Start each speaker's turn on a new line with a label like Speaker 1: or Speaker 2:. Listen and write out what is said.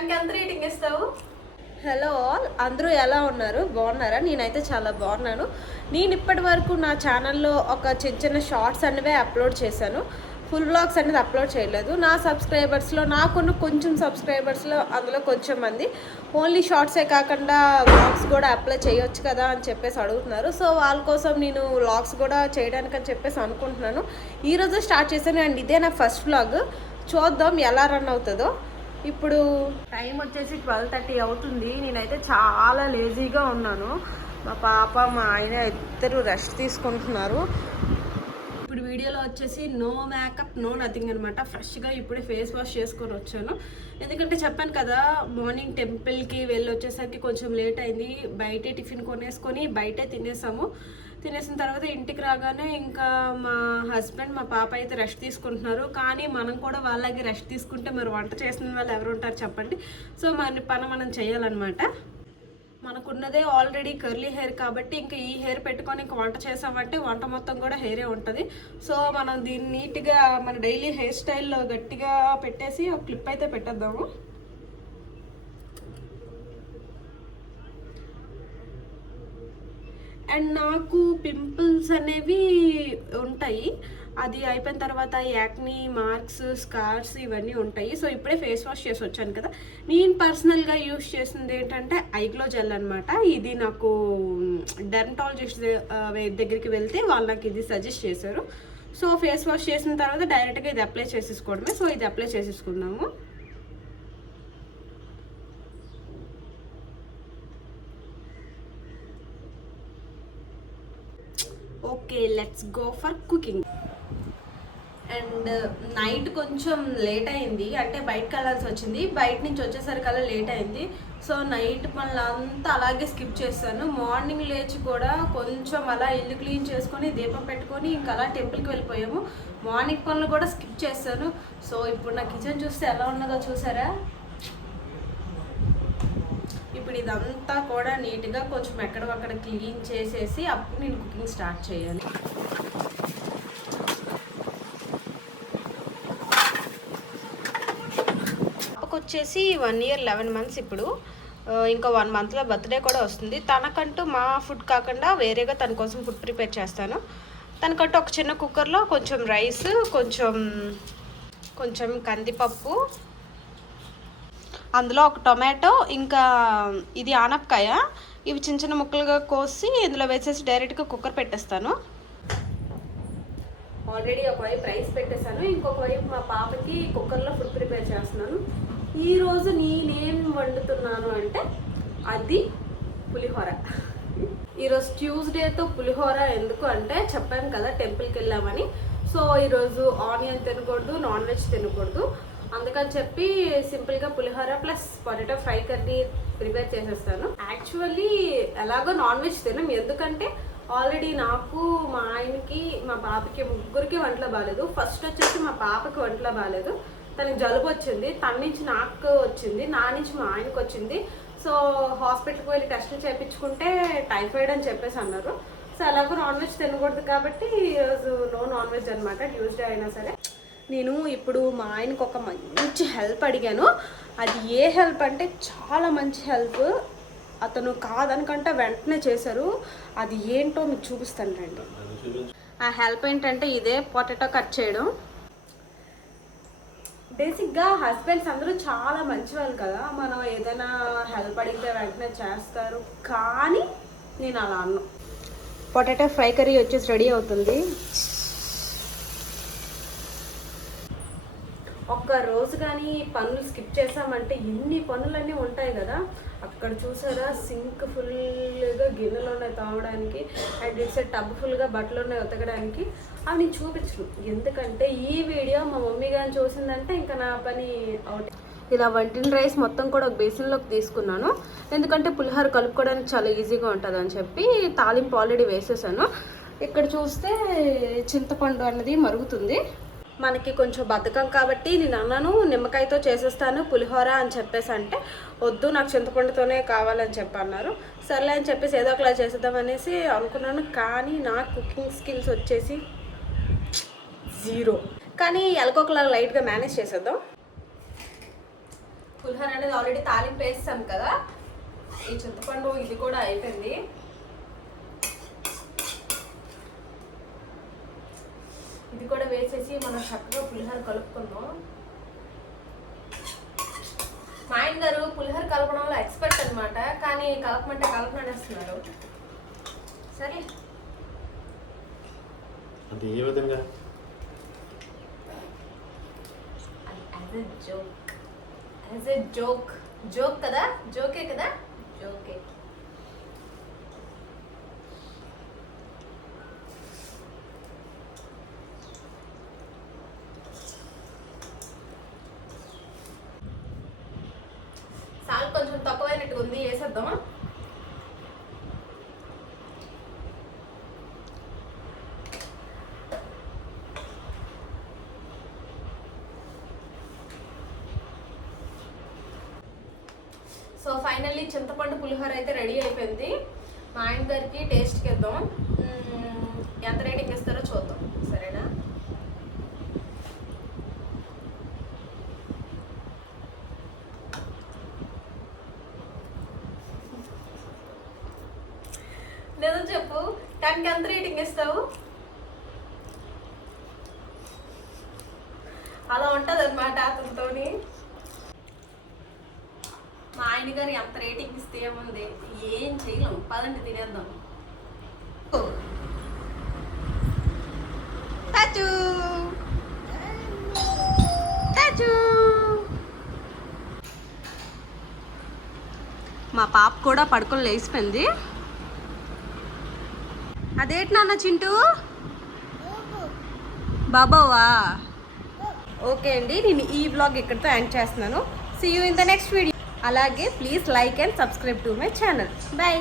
Speaker 1: దానికి ఎంత రేటింగ్ ఇస్తావు?
Speaker 2: హలో ఆల్ అందరూ ఎలా ఉన్నారు? బాగున్నారా? నేనైతే చాలా బాగున్నాను. నేను ఇప్పటి వరకు నా ఛానల్లో ఒక చిన్న చిన్న షార్ట్స్ అనేవి అప్లోడ్ చేశాను. ఫుల్ వ్లాగ్స్ అనేది అప్లోడ్ చేయలేదు. నా సబ్స్క్రైబర్స్లో నాకున్న కొంచెం సబ్స్క్రైబర్స్లో అందులో కొంచెం మంది. ఓన్లీ షార్ట్సే కాకుండా వ్లాగ్స్ కూడా అప్లై చేయొచ్చు కదా అని చెప్పేసి అడుగుతున్నారు. సో వాళ్ళ కోసం నేను వ్లాగ్స్ కూడా చేయడానికి అని చెప్పేసి అనుకుంటున్నాను. ఈరోజు స్టార్ట్ చేశాను అండ్ ఇదే నా ఫస్ట్ వ్లాగ్. చూద్దాం ఎలా రన్ అవుతుందో. ఇప్పుడు టైం వచ్చేసి ట్వెల్వ్ థర్టీ అవుతుంది. నేనైతే చాలా లేజీగా ఉన్నాను. మా పాప మా ఆయన ఇద్దరు రెస్ట్ తీసుకుంటున్నారు. ఇప్పుడు వీడియోలో వచ్చేసి నో మేకప్ నో నథింగ్ అనమాట ఫ్రెష్గా ఇప్పుడే ఫేస్ వాష్ చేసుకొని వచ్చాను. ఎందుకంటే చెప్పాను కదా మార్నింగ్ టెంపుల్కి వెళ్ళి వచ్చేసరికి కొంచెం లేట్ అయింది. బయటే టిఫిన్ కొనేసుకొని బయటే తినేసాము. తినేసిన తర్వాత ఇంటికి రాగానే ఇంకా మా హస్బెండ్ మా పాప అయితే రెస్ట్ తీసుకుంటున్నారు. కానీ మనం కూడా వాళ్ళకి రెస్ట్ తీసుకుంటే మరి వంట చేసిన వాళ్ళు ఎవరు ఉంటారు చెప్పండి. సో మన పని మనం చేయాలన్నమాట. మనకున్నదే ఆల్రెడీ కర్లీ హెయిర్ కాబట్టి ఇంకా ఈ హెయిర్ పెట్టుకొని ఇంకా వంట చేసామంటే వంట మొత్తం కూడా హెయిరే ఉంటుంది. సో మనం దీన్ని నీట్గా మన డైలీ హెయిర్ స్టైల్లో గట్టిగా పెట్టేసి ఒక క్లిప్ అయితే పెట్టేద్దాము. అండ్ నాకు పింపుల్స్ అనేవి ఉంటాయి. అది అయిపోయిన తర్వాత యాక్ని మార్క్స్ స్కార్స్ ఇవన్నీ ఉంటాయి. సో ఇప్పుడే ఫేస్ వాష్ చేసి వచ్చాను కదా. నేను పర్సనల్గా యూస్ చేసింది ఏంటంటే ఐగ్లో జెల్ అనమాట ఇది నాకు డెర్మటాలజిస్ట్ దగ్గరికి వెళ్తే వాళ్ళు నాకు ఇది సజెస్ట్ చేశారు. సో ఫేస్ వాష్ చేసిన తర్వాత డైరెక్ట్గా ఇది అప్లై చేసేసుకోవడమే. సో ఇది అప్లై చేసేసుకున్నాము okay let's go for cooking and night కొంచెం లేట్ అయింది. అంటే బయటకు వెళ్ళాల్సి వచ్చింది. బయట నుంచి వచ్చేసరికల్లా లేట్ అయింది. సో నైట్ పనులంతా అలాగే స్కిప్ చేస్తాను మార్నింగ్ లేచి కూడా కొంచెం అలా ఇల్లు క్లీన్ చేసుకొని దీపం పెట్టుకొని ఇంకా అలా టెంపుల్కి వెళ్ళిపోయాము. మార్నింగ్ పనులు కూడా స్కిప్ చేస్తాను సో ఇప్పుడు నా కిచెన్ చూస్తే ఎలా ఉన్నదో చూసారా? ఇప్పుడు ఇదంతా కూడా నీట్గా కొంచెం ఎక్కడక్కడ క్లీన్ చేసేసి అప్పుడు నేను కుకింగ్ స్టార్ట్ చేయాలి. వచ్చేసి వన్ ఇయర్ లెవెన్ మంత్స్ ఇప్పుడు ఇంకా వన్ మంత్లో బర్త్డే కూడా వస్తుంది. తనకంటూ మా ఫుడ్ కాకుండా వేరేగా తన కోసం ఫుడ్ ప్రిపేర్ చేస్తాను. తనకంటూ ఒక చిన్న కుక్కర్లో కొంచెం రైస్ కొంచెం కొంచెం కందిపప్పు అందులో ఒక టొమాటో ఇంకా ఇది ఆనపకాయ. ఇవి చిన్న చిన్న ముక్కలుగా కోసి ఇందులో వేసేసి డైరెక్ట్గా కుక్కర్ పెట్టేస్తాను. ఆల్రెడీ ఒకవైపు రైస్ పెట్టేశాను. ఇంకొక వైపు మా పాపకి కుక్కర్లో ఫుడ్ ప్రిపేర్ చేస్తున్నాను. ఈరోజు నేనేం వండుతున్నాను అంటే అది పులిహోర. ఈరోజు ట్యూస్డేతో పులిహోర ఎందుకు అంటే చెప్పాను కదా టెంపుల్కి వెళ్ళామని. సో ఈరోజు ఆనియన్ తినకూడదు నాన్ వెజ్ తినకూడదు. అందుకని చెప్పి సింపుల్గా పులిహోర plus potato fry curry prepare చేసేస్తాను. యాక్చువల్లీ ఎలాగో నాన్ వెజ్ తినం ఎందుకంటే ఆల్రెడీ నాకు మా ఆయనకి మా పాపకి ముగ్గురికి వంటలో బాగాలేదు ఫస్ట్ వచ్చేసి మా పాపకి వంటలో బాగాలేదు తనకి జలుబు వచ్చింది తన నుంచి నాకు వచ్చింది నా నుంచి మా ఆయనకు వచ్చింది. సో హాస్పిటల్కి వెళ్ళి టెస్టులు చేయించుకుంటే టైఫాయిడ్ అని చెప్పేసి అన్నారు. సో ఎలాగో నాన్ వెజ్ తినకూడదు కాబట్టి ఈరోజు నో నాన్ వెజ్ అనమాట ట్యూస్డే అయినా సరే. నేను ఇప్పుడు మా ఆయనకు ఒక మంచి హెల్ప్ అడిగాను. అది ఏ హెల్ప్ అంటే చాలా మంచి హెల్ప్ అతను కాదనుకంటే వెంటనే చేశారు. అది ఏంటో మీకు చూపిస్తాను రండి. ఆ హెల్ప్ ఏంటంటే ఇదే పొటాటో కట్ చేయడం. బేసిక్గా హస్బెండ్స్ అందరూ చాలా మంచి వాళ్ళు కదా. మనం ఏదైనా హెల్ప్ అడిగితే వెంటనే చేస్తారు. కానీ నేను అలా అన్నా. పొటాటో ఫ్రై కర్రీ వచ్చేసి రెడీ అవుతుంది. ఒక్క రోజు కానీ పనులు స్కిప్ చేసామంటే ఎన్ని పనులన్నీ ఉంటాయి కదా. అక్కడ చూసారా సింక్ ఫుల్గా గిన్నెలు ఉన్నాయి తాగడానికి అండ్ ఇట్స్ టబ్ ఫుల్గా బట్టలు ఉన్నాయి ఉతకడానికి అవి నేను చూపించను ఎందుకంటే ఈ వీడియో మా మమ్మీ కానీ చూసిందంటే ఇంకా నా పని అవుట్. ఇలా వంటిన రైస్ మొత్తం కూడా ఒక బేసిన్లోకి తీసుకున్నాను. ఎందుకంటే పులిహోర కలుపుకోవడానికి చాలా ఈజీగా ఉంటుంది అని చెప్పి తాలింపు ఆల్రెడీ వేసేసాను. ఇక్కడ చూస్తే చింతపండు అన్నది మరుగుతుంది. మనకి కొంచెం బద్ధకం కాబట్టి నేను అన్నాను నిమ్మకాయతో చేసేస్తాను పులిహోర అని చెప్పేసి అంటే వద్దు నాకు చింతపండుతోనే కావాలని చెప్పి అన్నారు. సర్లే అని చెప్పేసి ఏదో ఒకలా చేసేద్దాం అనేసి అనుకున్నాను. కానీ నా కుకింగ్ స్కిల్స్ వచ్చేసి జీరో. కానీ ఎలాగోకలా లైట్గా మేనేజ్ చేసేద్దాం. పులిహోర అనేది ఆల్రెడీ తాలింపు వేసాం కదా. ఈ చింతపండు ఇది కూడా అయిపోయింది. ఇది కూడా వేసేసి మనం చక్కగా పులిహోర కలుపుకుందాం. మా ఆయన గారు పులిహోర కలపడంలో ఎక్స్పర్ట్ అన్నమాట కానీ కలపమంటే కలపననేస్తున్నారు సరే
Speaker 1: అది ఏ విధంగా?
Speaker 2: As a joke as a joke joke కదా? జోకే కదా జోకే సాల్ కొంచెం తక్కువైనట్టుగా ఉంది వేసేద్దాం సో ఫైనల్లీ చింతపండు పులిహోర అయితే రెడీ అయిపోయింది. మా ఆయన గారికి టేస్ట్కి ఇద్దాం ఎంత రేటింగ్ ఇస్తారో చూద్దాం. సరేనా నిజం చెప్పు దానికి ఎంత రేటింగ్ ఇస్తావు? అలా ఉంటుంది అనమాట అతనితోని. మా ఆయన గారు ఎంత రేటింగ్ ఇస్తే ఏముంది? ఏం చేయలేం. పదండి తినేద్దాం. మా పాప కూడా పడుకొని లేచిపోయింది. అదేంటి నాన్న చింటూ? బాబావా? ఓకే అండి నేను ఈ బ్లాగ్ ఇక్కడితో ఎండ్ చేస్తున్నాను. See you in the next video అలాగే please like and subscribe to my channel bye